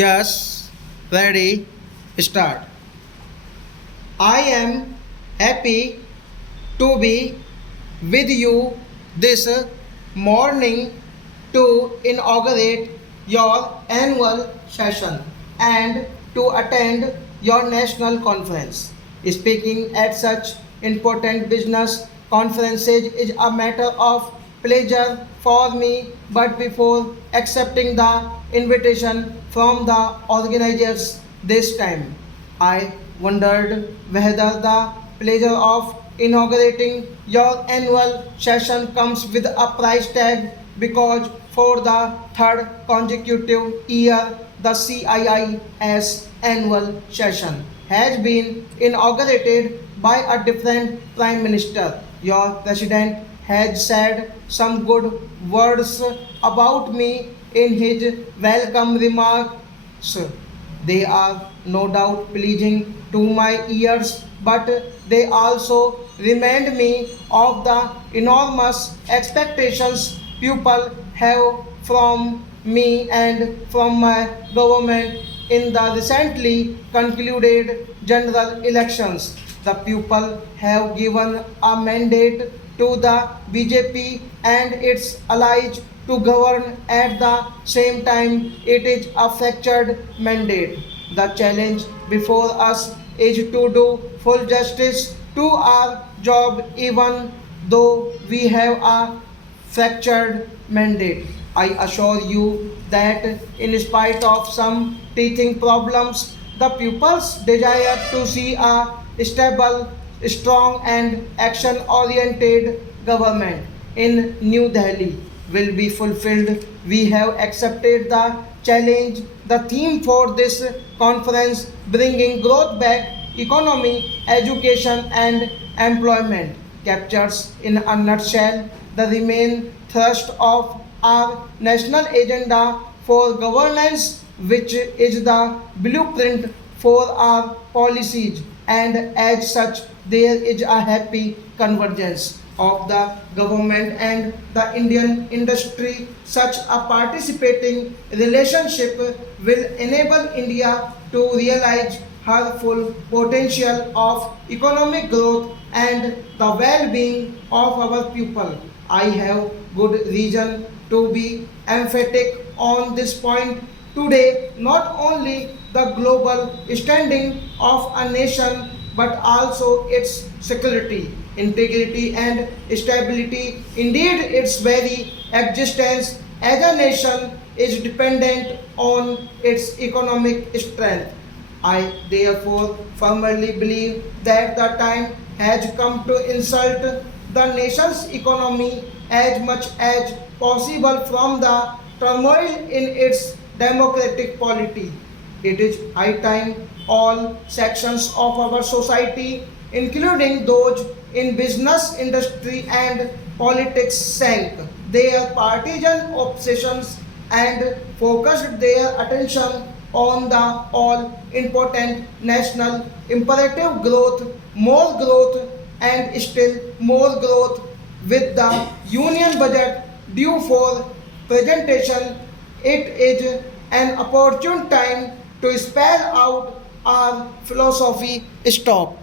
Yes, ready, start. I am happy to be with you this morning to inaugurate your annual session and to attend your national conference. Speaking at such important business conferences is a matter of pleasure for me, but before accepting the invitation from the organizers this time, I wondered whether the pleasure of inaugurating your annual session comes with a price tag because for the third consecutive year, the CIIS annual session has been inaugurated by a different Prime Minister. Your President has said some good words about me in his welcome remarks. They are no doubt pleasing to my ears, but they also remind me of the enormous expectations people have from me and from my government in the recently concluded general elections. The people have given a mandate to the BJP and its allies to govern at the same time. It is a fractured mandate. The challenge before us is to do full justice to our job even though we have a fractured mandate. I assure you that in spite of some teething problems, the people's desire to see a stable, strong and action-oriented government in New Delhi will be fulfilled. We have accepted the challenge. The theme for this conference bringing growth back, economy, education and employment captures in a nutshell the main thrust of our national agenda for governance, which is the blueprint for our policies, and as such, there is a happy convergence of the government and the Indian industry. Such a participating relationship will enable India to realize her full potential of economic growth and the well-being of our people. I have good reason to be emphatic on this point today. Not only the global standing of a nation but also its security, integrity and stability. Indeed, its very existence as a nation is dependent on its economic strength. I therefore firmly believe that the time has come to insult the nation's economy as much as possible from the turmoil in its democratic polity. It is high time all sections of our society, including those in business, industry, and politics, sank their partisan obsessions and focused their attention on the all important national imperative growth, more growth, and still more growth. With the union budget due for presentation, it is an opportune time to spell out our philosophy. Stop.